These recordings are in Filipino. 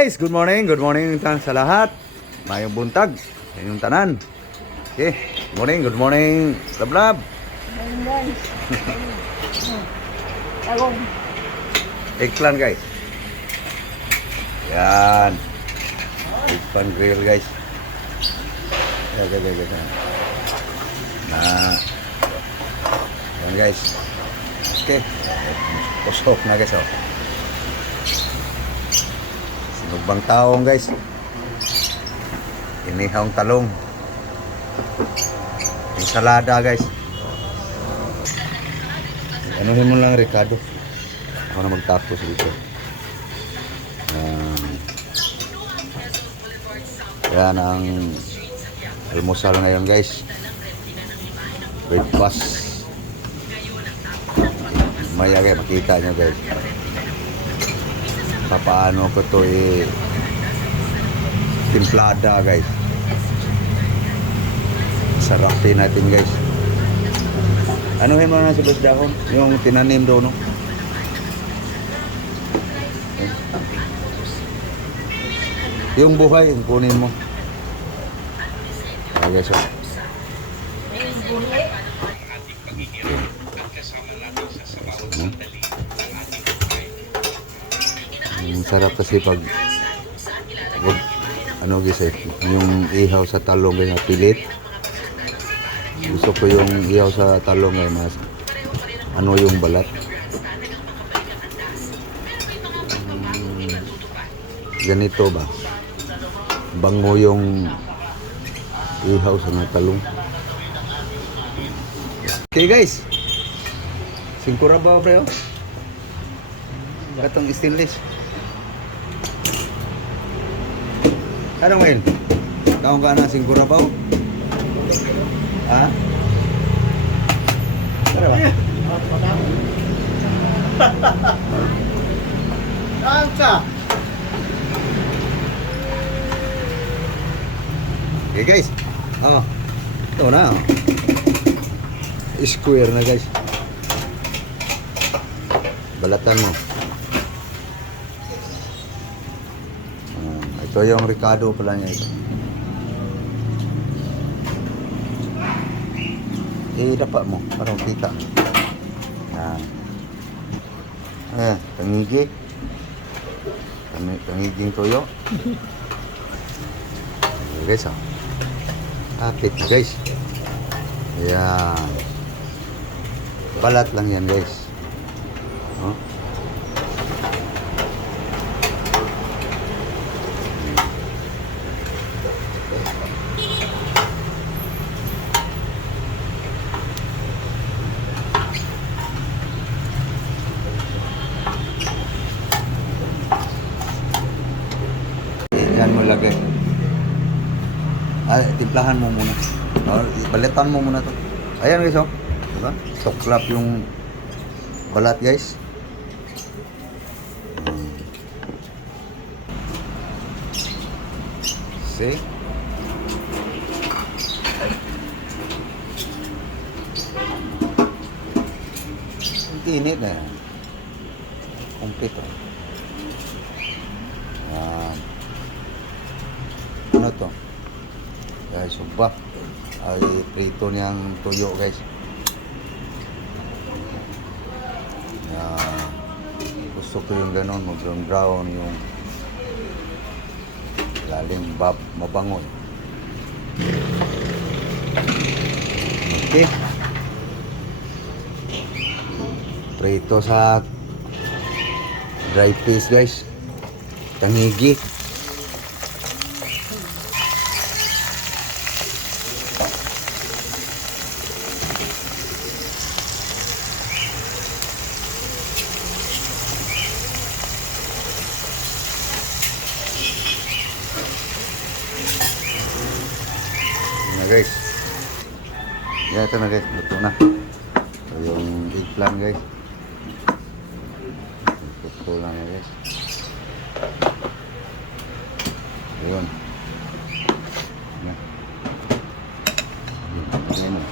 Guys, good morning sa lahat. Mayong buntag sa inyong tanan. Okay, good morning, Lablab. Ayun guys. Tagong. Eggplant guys. Yan. Eggplant grill guys. Yan. Yan guys. Okay. Pusok na guys oh. Sinugbang taong guys. Inihawang talong. Ensalada guys. Anuhin mo lang Ricardo. Ako na magtapos dito. Yan ang almusal ngayon guys. Breakfast. Maya guys, makita nyo guys. Paano ko to timplada guys. Sarapin natin guys. Anuhin mo na si Boss Dahon, yung tinanim doon no? Yung buhay, yung kunin mo. Okay, so. Sarap kasi pag ano guys yung ihaw sa talong kaya pilit. Gusto ko yung ihaw sa talong ay mas ano yung balat. Ganito ba? Bango yung ihaw sa talong. Okay guys. Singkura ba pre? Katong stainless. Ano ngayon? Taong ka na singkura pa o? Ha? Tara ba? Saan ka? Okay guys. Ito na. Square na guys. Balatan mo. Ito yung Ricardo pala niya ito. Dapat mo para makita. Yan. Tangigi. Tangiging toyo. Guys Apit guys. Yan. Balat lang yan guys. Oh. Yan mo lagay. Timplahan mo muna. Balitan mo muna to. Ayan guys oh. Diba? Tuklap yung balat guys. See? Init na yan. Kompleto. Ano to? Guys, subak. Ay prito niyang tuyo guys. Gusto ko yung ganon, mag-brown yung lalim mabango. Okay. Prito sa dry fish guys. Tangigi. Guys, ya ito na guys, luto na. So, yung eggplant guys, luto lang ya guys. Yun. Ayan na.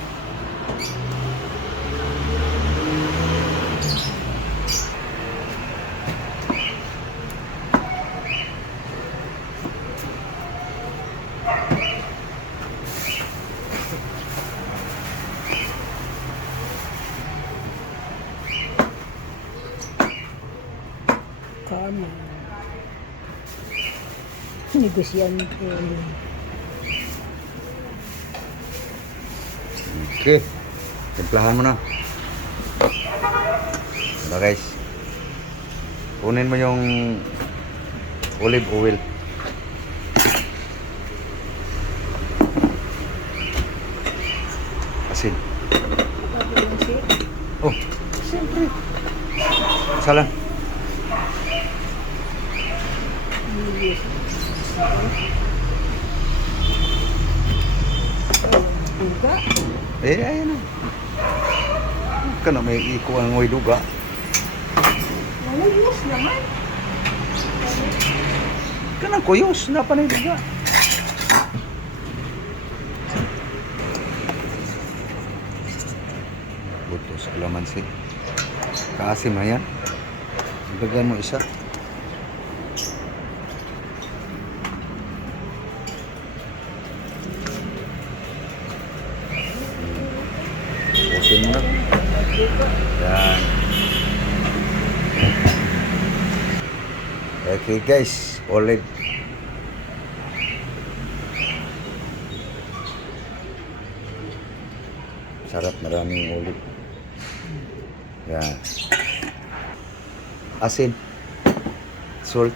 Negosyante. Okay. Timplahan mo na. Ito guys. Kunin mo yung olive oil. Asin. Oh, siyempre. Salang. Duga. Ayan na. Kana may iko ang way duga. Malayos naman. Kanang kuyos na panay duga. Butos kalamansi. Kaasim na yan. Dagyan mo isa. Pusin mo na. Yan. Okay guys, olive. Sarap, maraming olive. Yan. Asin. Salt.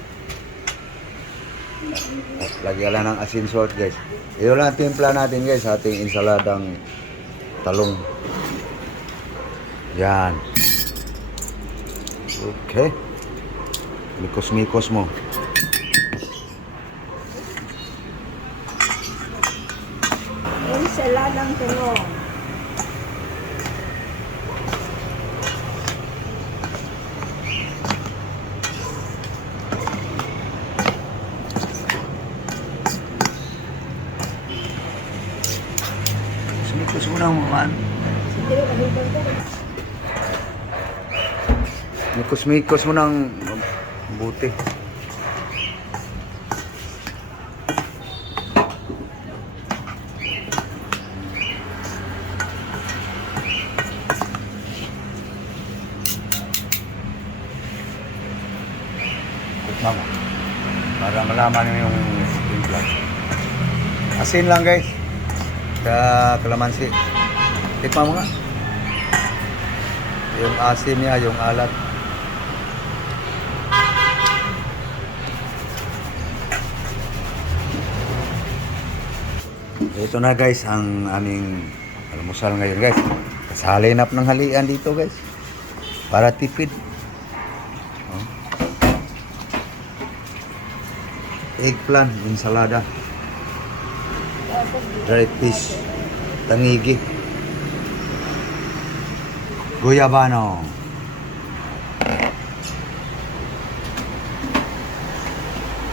Lagyan lang ng asin salt guys. Ito lang ang timpla natin guys sa ating ensaladang talong. Yan. Okay. Mikos-mikos mo. Ensaladang talong. Mikos mo lang man. Sige, ano ba ito? Mikos-mikos mo ng buti. Tikman mo. Para malaman mo yung timpla. Asin lang guys. Sa kalamansi. Tikman mo nga. Yung asin niya, yung alat. Ito na guys ang aming almusal ngayon guys. Kasalinap ng halian dito guys. Para tipid. Oh. Eggplant, ensalada. Dried fish. Tangigi. Guyabano.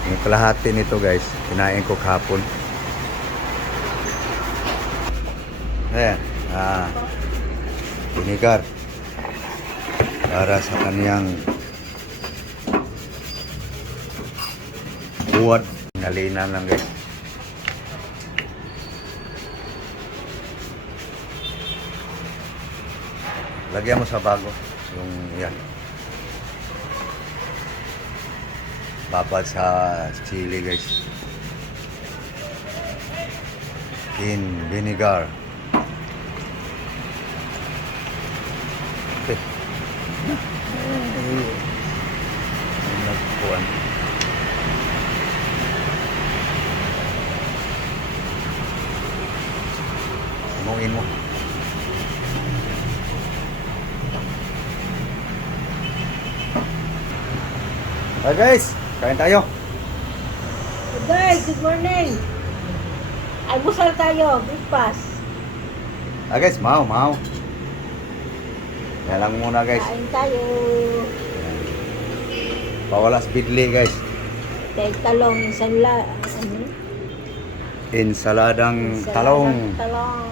Yung kalahati nito guys, kinain ko kahapon. Ayan, vinegar para sa kaniyang buwat. Nalinan lang guys. Lagyan mo sa bago yung yan. Babad sa chili guys. In vinegar. Okay. Nagkuhan. Imuin mo. Hi guys, kain tayo. Good day, good morning. Almusal tayo, breakfast. Guys, mau. Kaya lang muna guys. Kain tayo. Pawala speedly guys. Tay talong, ano? Ensaladang talong. Talong.